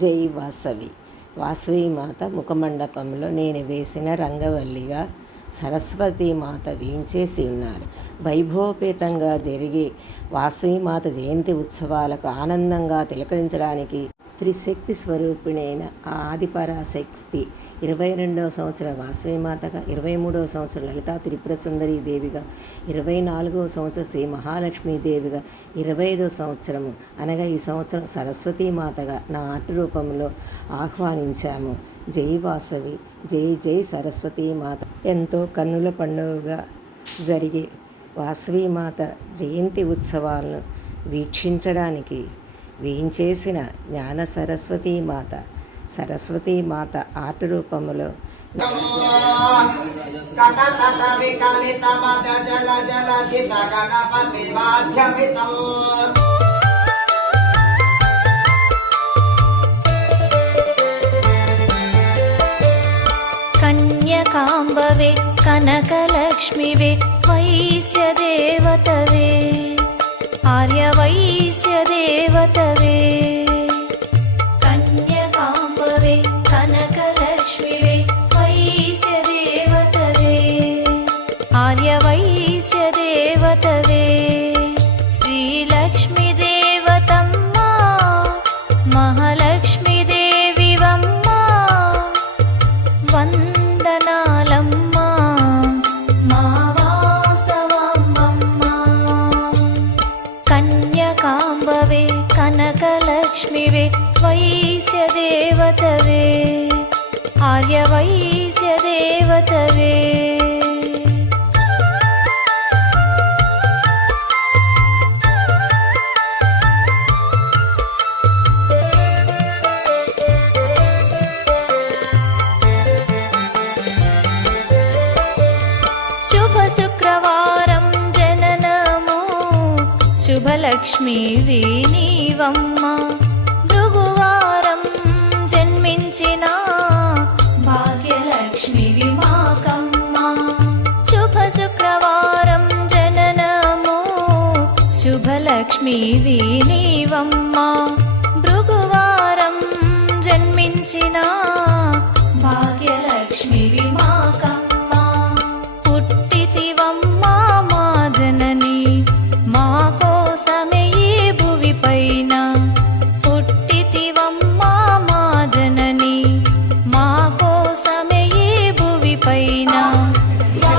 జై వాసవి. వాసవి మాత ముఖమండపంలో నేను వేసిన రంగవల్లిగా సరస్వతి మాత వేయించేసి ఉన్నారు. వైభవపేతంగా జరిగే వాసవి మాత జయంతి ఉత్సవాలకు ఆనందంగా తిలకరించడానికి త్రిశక్తి స్వరూపిణైన ఆ ఆదిపరాశక్తి ఇరవై రెండవ సంవత్సరం వాసవి మాతగా ఇరవై మూడవ సంవత్సరం లలితా త్రిపుర సుందరీ దేవిగా ఇరవై నాలుగవ సంవత్సరం శ్రీ మహాలక్ష్మీదేవిగా ఇరవై ఐదవ సంవత్సరము అనగా ఈ సంవత్సరం సరస్వతీ మాతగా నా ఆట రూపంలో ఆహ్వానించాము. జై వాసవి జై జై సరస్వతీ మాత. ఎంతో కన్నుల పండుగగా జరిగే వాసవి మాత జయంతి ఉత్సవాలను వీక్షించడానికి వేయించేసిన జ్ఞాన సరస్వతీ మాత సరస్వతీ మాత ఆట రూపంలో కటతట వికలిత మద కన్యకాంబవే కనకలక్ష్మివే వైశ్యదేవతవే. ఆర్య వందనాలమ్మా. మా వాసవమ్మమ్మా కన్యకాంబవే కనకలక్ష్మివే వైశ్యదేవతవే. శుభలక్ష్మి నీవమ్మ భృగువారం జన్మించిన భాగ్యలక్ష్మి విమాకమ్మ. శుభ శుక్రవారం జననము శుభలక్ష్మి నీవమ్మ భృగువారం జన్మించిన